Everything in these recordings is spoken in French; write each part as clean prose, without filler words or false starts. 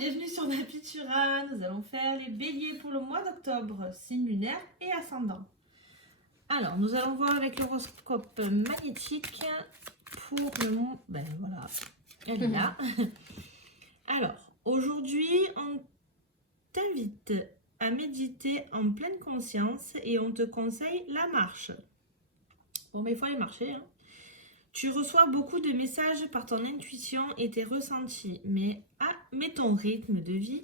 bienvenue sur Napitura. Nous allons faire les béliers pour le mois d'octobre, signe lunaire et ascendant. Alors, nous allons voir avec l'horoscope magnétique pour le mois... Ben voilà, elle est là. Alors, aujourd'hui, on t'invite à méditer en pleine conscience et on te conseille la marche. Bon, mais il faut aller marcher, hein. Tu reçois beaucoup de messages par ton intuition et tes ressentis, mais ton rythme de vie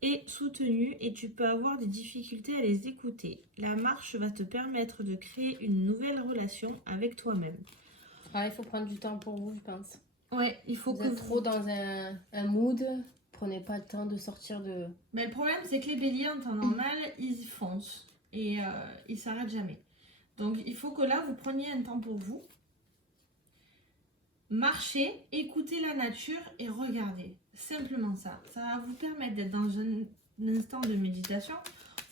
est soutenu et tu peux avoir des difficultés à les écouter. La marche va te permettre de créer une nouvelle relation avec toi-même. Ah, il faut prendre du temps pour vous, je pense. Ouais, il faut vous êtes trop dans un mood, prenez pas le temps de sortir de... Mais le problème, c'est que les béliers, en temps normal, ils foncent et ils s'arrêtent jamais. Donc, il faut que là, vous preniez un temps pour vous. Marchez, écoutez la nature et regardez. Simplement ça. Ça va vous permettre d'être dans un instant de méditation.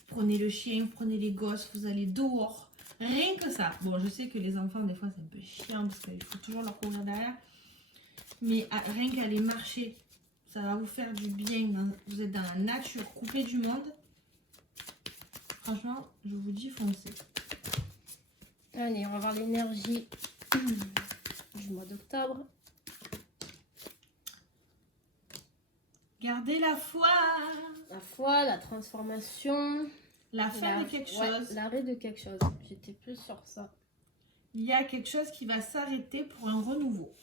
Vous prenez le chien, vous prenez les gosses, vous allez dehors. Rien que ça. Bon, je sais que les enfants, des fois, c'est un peu chiant parce qu'il faut toujours leur courir derrière. Mais rien qu'aller marcher, ça va vous faire du bien. Vous êtes dans la nature, coupé du monde. Franchement, je vous dis foncez. Allez, on va voir l'énergie du mois d'octobre. Gardez la foi. La foi, la transformation. La fin de quelque chose. L'arrêt de quelque chose. J'étais plus sur ça. Il y a quelque chose qui va s'arrêter pour un renouveau.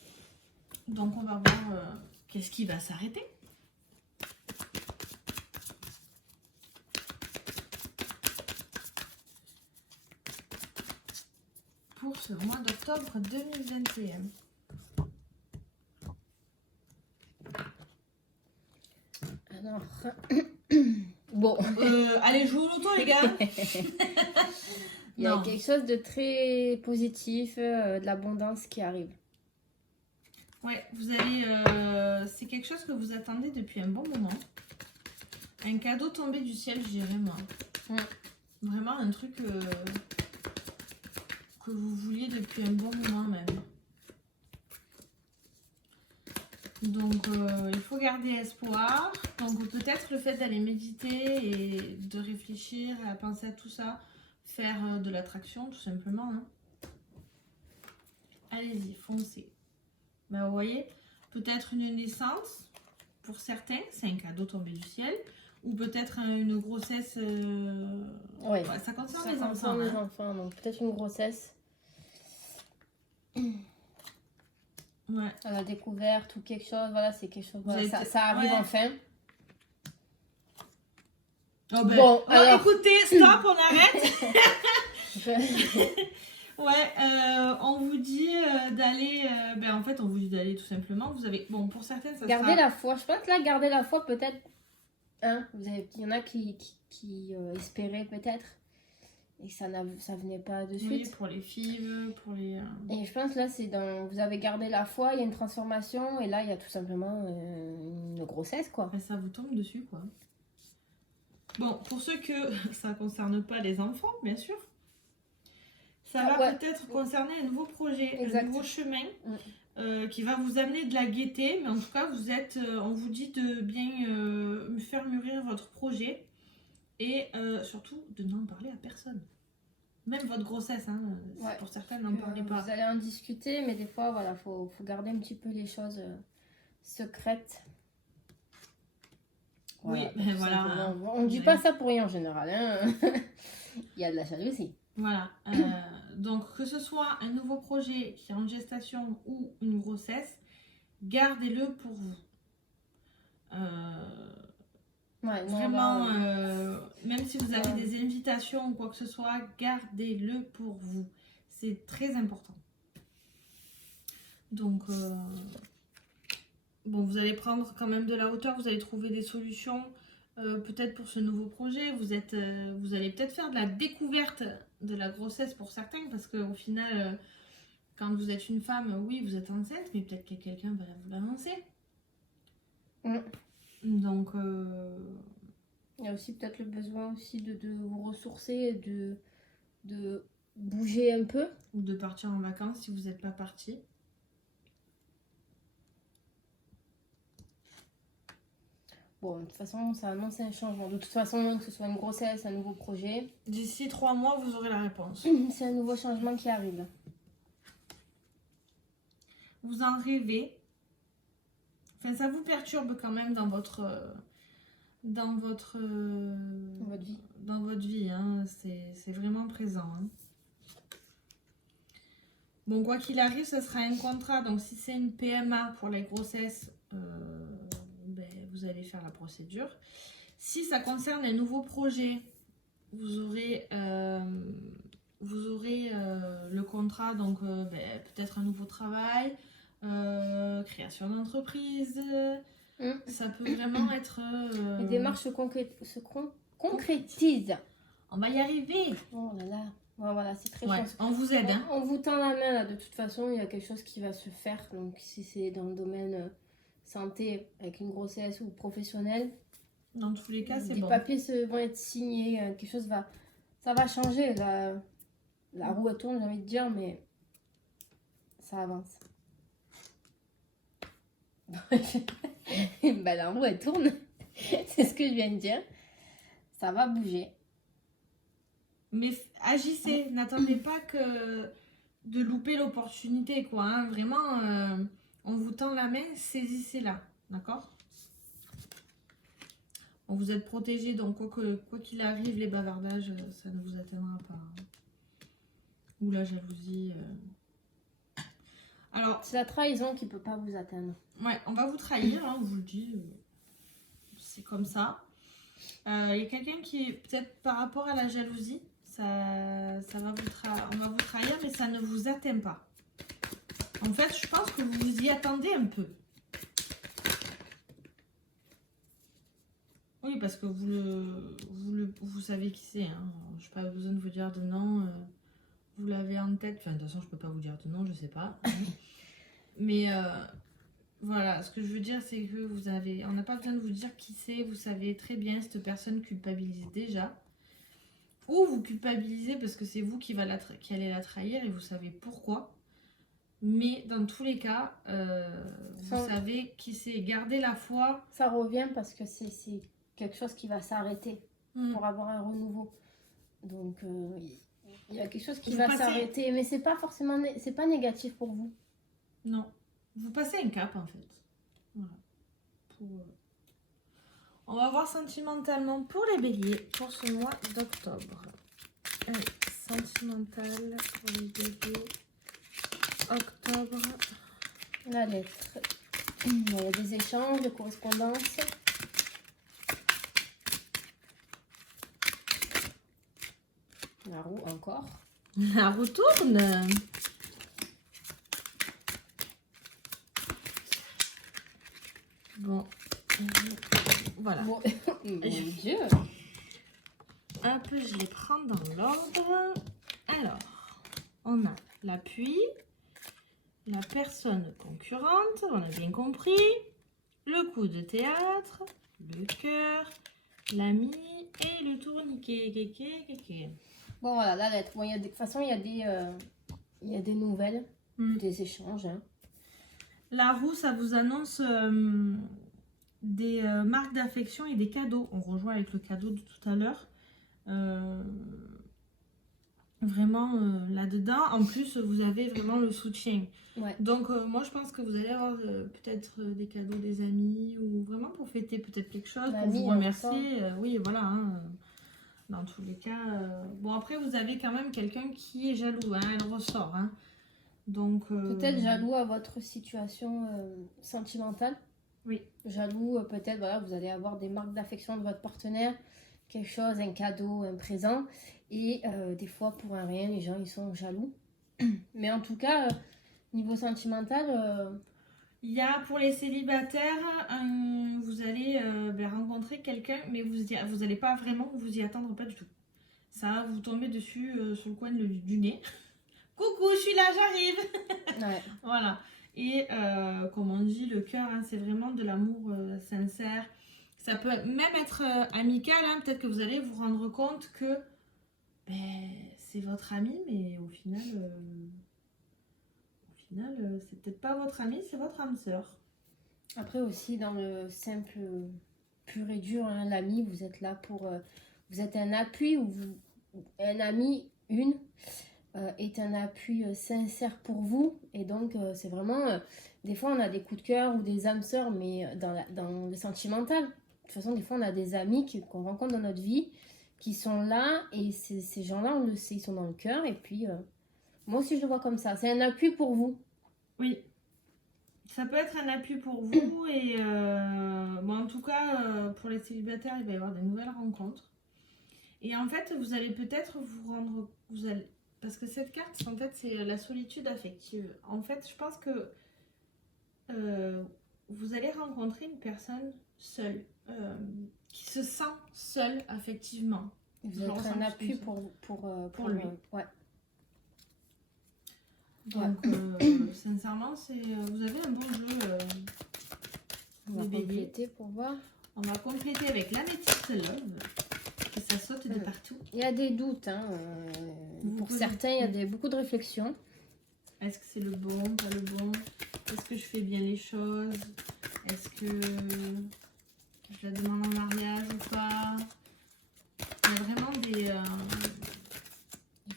Donc on va voir qu'est-ce qui va s'arrêter. Pour ce mois d'octobre 2021. Alors, bon. Allez, jouer au loto, les gars. Il y a quelque chose de très positif, de l'abondance qui arrive. Ouais, vous allez... c'est quelque chose que vous attendez depuis un bon moment. Un cadeau tombé du ciel, je dirais, moi. Vraiment un truc que vous vouliez depuis un bon moment, même. Donc, il faut garder espoir. Donc, peut-être le fait d'aller méditer et de réfléchir, à penser à tout ça, faire de l'attraction, tout simplement. Hein. Allez-y, foncez. Ben, vous voyez, peut-être une naissance, pour certains, c'est un cadeau tombé du ciel. Ou peut-être une grossesse... Ouais, ça concerne ça les enfants. Les enfants, donc peut-être une grossesse. Ouais. À la découverte ou quelque chose, voilà, c'est quelque chose. Voilà, ça arrive ouais. enfin. Oh ben, bon, alors... écoutez, stop, on arrête. Ouais, on vous dit d'aller. En fait, on vous dit d'aller tout simplement. Vous avez. Bon, pour certaines, ça Garder la foi. Je pense que là, garder la foi, peut-être. Hein, il y en a qui espéraient peut-être. Et ça venait pas de suite. Oui, pour les filles, pour les... Et je pense là, c'est dans... Vous avez gardé la foi, il y a une transformation. Et là, il y a tout simplement une grossesse, quoi. Ça vous tombe dessus, quoi. Bon, pour ceux que ça ne concerne pas les enfants, bien sûr. Ça va peut-être concerner un nouveau projet, un nouveau chemin qui va vous amener de la gaieté. Mais en tout cas, vous êtes, on vous dit de bien faire mûrir votre projet. Et surtout, de n'en parler à personne. Même votre grossesse, hein, pour certains, n'en parlez pas. Vous allez en discuter, mais des fois, voilà, faut garder un petit peu les choses secrètes. Oui, voilà. On ne dit pas ça pour rien en général. Hein. Il y a de la jalousie. Voilà. Donc, que ce soit un nouveau projet qui est en gestation ou une grossesse, gardez-le pour vous. Vraiment, même si vous avez des invitations ou quoi que ce soit, gardez-le pour vous. C'est très important. Donc, bon, vous allez prendre quand même de la hauteur, vous allez trouver des solutions peut-être pour ce nouveau projet. Vous allez peut-être faire de la découverte de la grossesse pour certains, parce qu'au final, quand vous êtes une femme, oui, vous êtes enceinte, mais peut-être que quelqu'un va vous l'annoncer. Donc, il y a aussi peut-être le besoin aussi de vous ressourcer, de bouger un peu. Ou de partir en vacances si vous n'êtes pas parti. Bon, de toute façon, ça annonce un changement. De toute façon, que ce soit une grossesse, un nouveau projet, D'ici 3 mois, vous aurez la réponse. c'est un nouveau changement qui arrive. Vous en rêvez. Enfin, ça vous perturbe quand même dans votre Dans votre vie. dans votre vie, hein. C'est vraiment présent, hein. Bon, quoi qu'il arrive, ça sera un contrat. Donc, si c'est une PMA pour les grossesses, ben, vous allez faire la procédure. Si ça concerne un nouveau projet, vous aurez le contrat, donc ben, peut-être un nouveau travail, création d'entreprise. Ça peut vraiment être... Les démarches concrétisent. On va y arriver. Oh là là. Bon, voilà, c'est très Ouais, chance. on vous aide, hein. On vous tend la main là. De toute façon, il y a quelque chose qui va se faire. Donc, si c'est dans le domaine santé, avec une grossesse ou professionnelle, Dans tous les cas, c'est des bon. papiers vont être signés. Quelque chose ça va changer. La roue elle tourne, j'ai envie de dire, mais ça avance. Ben, la roue elle tourne. C'est ce que je viens de dire. Ça va bouger. Mais agissez, n'attendez pas que de louper l'opportunité, quoi, hein. Vraiment, on vous tend la main, saisissez-la, d'accord? Bon, vous êtes protégé, donc quoi qu'il arrive, les bavardages, ça ne vous atteindra pas, hein. Ou la jalousie. Alors, C'est la trahison qui peut pas vous atteindre. ouais, on va vous trahir, hein, on vous le dit. C'est comme ça. Il y a quelqu'un qui est peut-être par rapport à la jalousie. On va vous trahir, mais ça ne vous atteint pas. En fait, je pense que vous vous y attendez un peu. Oui, parce que vous savez qui c'est, hein. Je n'ai pas besoin de vous dire de nom. Vous l'avez en tête. Enfin, de toute façon, je ne peux pas vous dire de nom, je ne sais pas. Mais voilà, ce que je veux dire, c'est que on n'a pas besoin de vous dire qui c'est. Vous savez très bien, cette personne culpabilise déjà. Ou vous culpabilisez parce que c'est vous qui allez la trahir et vous savez pourquoi. Mais dans tous les cas, vous savez qui c'est. Gardez la foi. Ça revient parce que c'est quelque chose qui va s'arrêter pour avoir un renouveau. Donc, il y a quelque chose qui va s'arrêter. Mais c'est pas forcément c'est pas négatif pour vous. Non. Vous passez un cap, en fait. Voilà. On va voir sentimentalement pour les béliers pour ce mois d'octobre. Sentimental pour les béliers. Octobre. La lettre. Il y a des échanges, des correspondances. La roue encore. La roue tourne. Bon. Voilà. Bon, mon Dieu. Hop, je les prends dans l'ordre. Alors, on a l'appui, la personne concurrente, on a bien compris, le coup de théâtre, le cœur, l'ami et le tourniquet. Bon, voilà, la lettre. Bon, de toute façon, il y a des nouvelles, des échanges. Hein. La roue, ça vous annonce des marques d'affection et des cadeaux. On rejoint avec le cadeau de tout à l'heure. Vraiment là-dedans. En plus, vous avez vraiment le soutien. Ouais. Donc, moi, je pense que vous allez avoir peut-être des cadeaux des amis ou vraiment pour fêter peut-être quelque chose, pour vous remercier. Oui, voilà. Hein, dans tous les cas. Bon, après, vous avez quand même quelqu'un qui est jaloux. Hein, elle ressort. Hein. Donc, peut-être jaloux à votre situation sentimentale. Oui. Jaloux, peut-être, voilà, vous allez avoir des marques d'affection de votre partenaire, quelque chose, un cadeau, un présent. Et des fois, pour un rien, les gens, ils sont jaloux. Mais en tout cas, niveau sentimental... Il y a pour les célibataires, vous allez rencontrer quelqu'un, mais vous n'allez pas vraiment vous y attendre, pas du tout. Ça va vous tomber dessus sur le coin du nez. Coucou, je suis là, j'arrive. Ouais. Voilà. Et comme on dit, le cœur, hein, c'est vraiment de l'amour sincère. Ça peut même être amical. Hein. Peut-être que vous allez vous rendre compte que c'est votre ami, mais au final, c'est peut-être pas votre ami, c'est votre âme sœur. Après aussi, dans le simple pur et dur, hein. L'ami, vous êtes là pour... vous êtes un appui, ou un ami, est un appui sincère pour vous. Et donc, c'est vraiment... des fois, on a des coups de cœur ou des âmes sœurs, mais dans le sentimental. De toute façon, des fois, on a des amis qu'on rencontre dans notre vie, qui sont là, et ces gens-là, on le sait, ils sont dans le cœur. Et puis, moi aussi, je le vois comme ça. C'est un appui pour vous. Oui. Ça peut être un appui pour vous et bon, en tout cas pour les célibataires il va y avoir des nouvelles rencontres et en fait vous allez peut-être vous rendre parce que cette carte en fait c'est la solitude affective. En fait je pense que vous allez rencontrer une personne seule qui se sent seule affectivement. Vous êtes un appui pour lui. Ouais. Donc, sincèrement, vous avez un bon jeu. On va compléter pour voir. On va compléter avec l'améthyste love. Et ça saute de partout. Il y a des doutes. Hein. Pour certains, il y a beaucoup de réflexions. Est-ce que c'est le bon, pas le bon? Est-ce que je fais bien les choses? Est-ce que je la demande en mariage ou pas? Il y a vraiment des...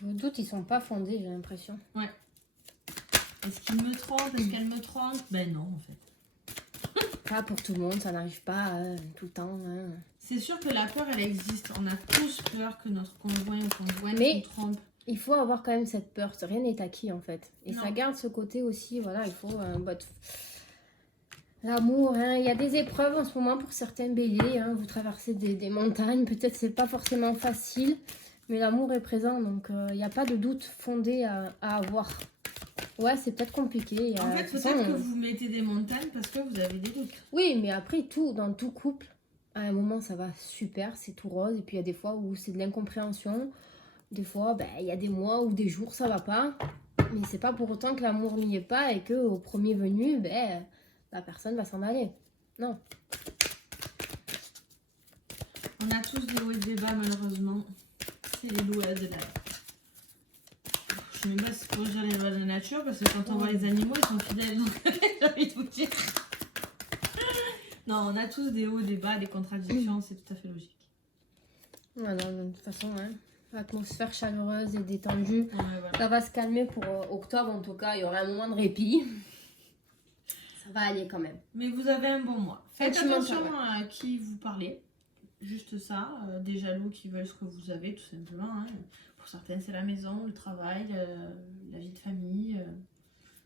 Vos doutes, ils sont pas fondés, j'ai l'impression. Ouais. Est-ce qu'il me trompe? Est-ce qu'elle me trompe? Ben non, en fait. Pas pour tout le monde, ça n'arrive pas tout le temps. Hein. C'est sûr que la peur, elle existe. On a tous peur que notre conjoint ou conjointe nous trompe. Il faut avoir quand même cette peur. Rien n'est acquis, en fait. Et non. ça garde ce côté aussi. Voilà, il faut... L'amour, hein. Il y a des épreuves en ce moment pour certains béliers. Hein. Vous traversez des montagnes. Peut-être c'est pas forcément facile. Mais l'amour est présent. Donc, il n'y a pas de doute fondé à avoir. Ouais, c'est peut-être compliqué. En fait, peut-être que vous mettez des montagnes parce que vous avez des doutes. Oui, mais après, dans tout couple, à un moment, ça va super, c'est tout rose. Et puis, il y a des fois où c'est de l'incompréhension. Des fois, il y a des mois ou des jours, ça va pas. Mais c'est pas pour autant que l'amour n'y est pas et qu'au premier venu, la personne va s'en aller. Non. On a tous des hauts et des bas, malheureusement. C'est les lois de la... Je ne sais même pas si faut dire les lois de la nature, parce que quand on voit les animaux, ils sont fidèles. Donc, j'ai envie de vous dire. Non, on a tous des hauts, des bas, des contradictions, c'est tout à fait logique. Voilà, de toute façon, hein, l'atmosphère chaleureuse et détendue, voilà. Ça va se calmer pour octobre, en tout cas, il y aura un moment de répit. Ça va aller quand même. Mais vous avez un bon mois. Faites attention à qui vous parlez. Juste ça, des jaloux qui veulent ce que vous avez, tout simplement. Hein. Pour certains, c'est la maison, le travail, la vie de famille.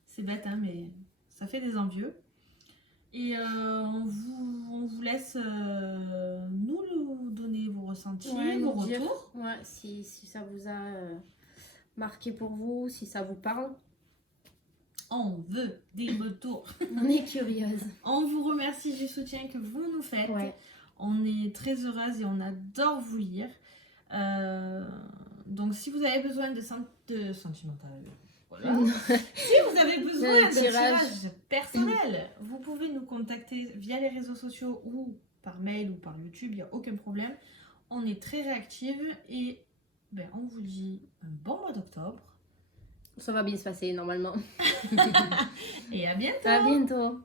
C'est bête, hein, mais ça fait des envieux. Et on vous laisse nous donner vos ressentis, vos retours. Ouais, si ça vous a marqué pour vous, si ça vous parle. On veut des retours. On est curieuse. On vous remercie du soutien que vous nous faites. Ouais. On est très heureuse et on adore vous lire. Donc si vous avez besoin de sentimental, voilà. Si vous avez besoin de tirage personnel, vous pouvez nous contacter via les réseaux sociaux ou par mail ou par YouTube, il n'y a aucun problème. On est très réactive et on vous dit un bon mois d'octobre. Ça va bien se passer normalement. Et à bientôt. À bientôt.